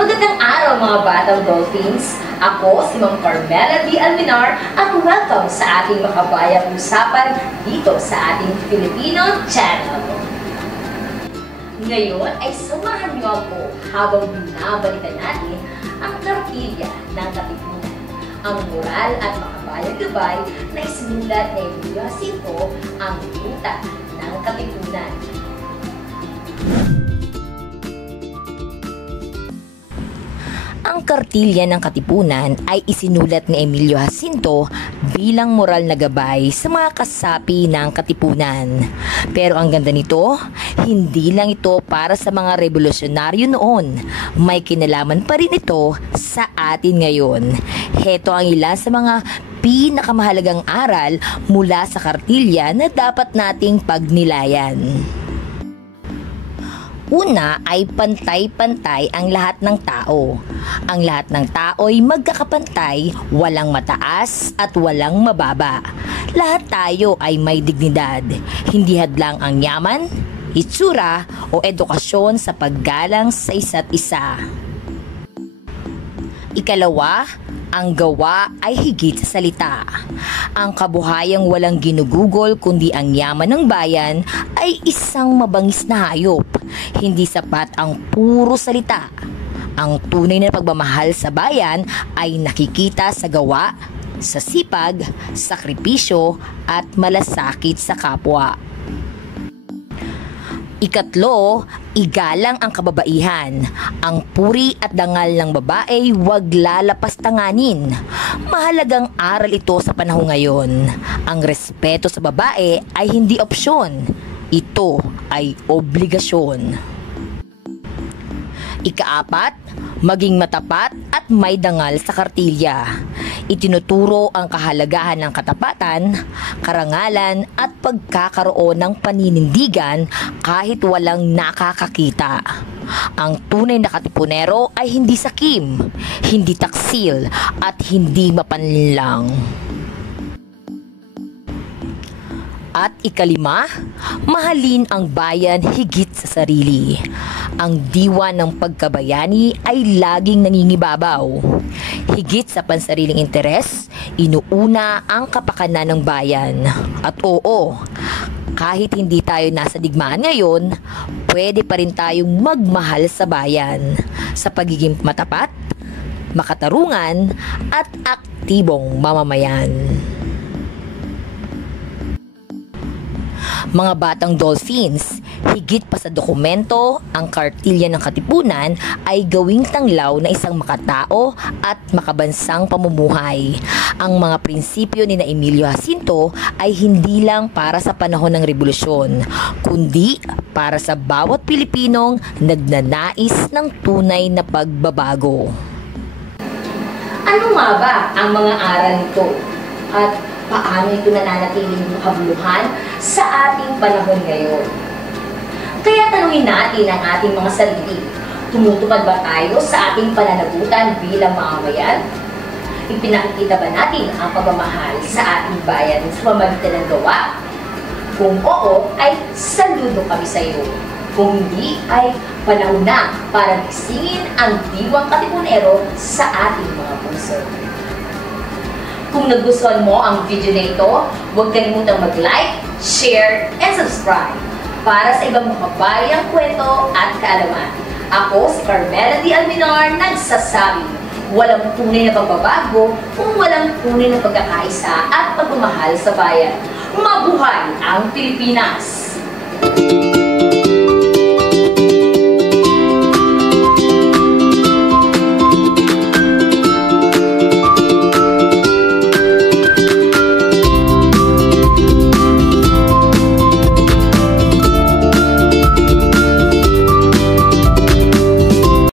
Magandang araw mga batang dolphins! Ako si Ma'am Carmela D. Alminar at welcome sa ating makabayang usapan dito sa ating Filipino channel. Ngayon ay samahan niyo ako habang binabalikan natin ang kartilya ng Katipunan, ang moral at makabayang gabay na isinulat ni Emilio Jacinto, ang ruta ng Katipunan. Ang kartilya ng Katipunan ay isinulat ni Emilio Jacinto bilang moral na gabay sa mga kasapi ng Katipunan. Pero ang ganda nito, hindi lang ito para sa mga revolusyonaryo noon. May kinalaman pa rin ito sa atin ngayon. Heto ang ilan sa mga pinakamahalagang aral mula sa kartilya na dapat nating pagnilayan. Una ay pantay-pantay ang lahat ng tao. Ang lahat ng tao ay magkakapantay, walang mataas at walang mababa. Lahat tayo ay may dignidad. Hindi hadlang ang yaman, itsura o edukasyon sa paggalang sa isa't isa. Ikalawa, ang gawa ay higit sa salita. Ang kabuhayang walang ginugugol kundi ang yaman ng bayan ay isang mabangis na hayop. Hindi sapat ang puro salita. Ang tunay na pagmamahal sa bayan ay nakikita sa gawa, sa sipag, sakripisyo at malasakit sa kapwa. Ikatlo, igalang ang kababaihan. Ang puri at dangal ng babae huwag lalapastanganin. Mahalagang aral ito sa panahon ngayon. Ang respeto sa babae ay hindi opsyon. Ito ay obligasyon. Ikaapat, maging matapat at may dangal sa kartilya. Itinuturo ang kahalagahan ng katapatan, karangalan at pagkakaroon ng paninindigan kahit walang nakakakita. Ang tunay na katipunero ay hindi sakim, hindi taksil at hindi mapanlinlang. At ikalima, mahalin ang bayan higit sa sarili. Ang diwa ng pagkabayani ay laging nangingibabaw. Higit sa pansariling interes, inuuna ang kapakanan ng bayan. At oo, kahit hindi tayo nasa digmaan ngayon, pwede pa rin tayong magmahal sa bayan sa pagiging matapat, makatarungan at aktibong mamamayan. Mga batang dolphins, higit pa sa dokumento, ang kartilya ng Katipunan ay gawing tanglaw na isang makatao at makabansang pamumuhay. Ang mga prinsipyo ni Emilio Jacinto ay hindi lang para sa panahon ng revolusyon, kundi para sa bawat Pilipinong nagnanais ng tunay na pagbabago. Ano nga ba ang mga aral nito? At paano ito nananatiling makabuluhan sa ating panahon ngayon? Kaya tanungin natin ang ating mga sarili. Tumutupad ba tayo sa ating pananagutan bilang mamamayan? Ipinakikita ba natin ang pagmamahal sa ating bayan sa pamamagitan ng gawa? Kung oo, ay saludo kami sa iyo. Kung hindi, ay panahon na para gisingin ang diwang katipunero sa ating mga puso. Kung nagustuhan mo ang video na ito, huwag kalimutang mag-like, share, and subscribe para sa ibang makabayang kwento at kaalaman. Ako si Carmela D. Alminar, nagsasabi, walang tunay na pagbabago kung walang tunay na pagkakaisa at pagmamahal sa bayan. Mabuhay ang Pilipinas!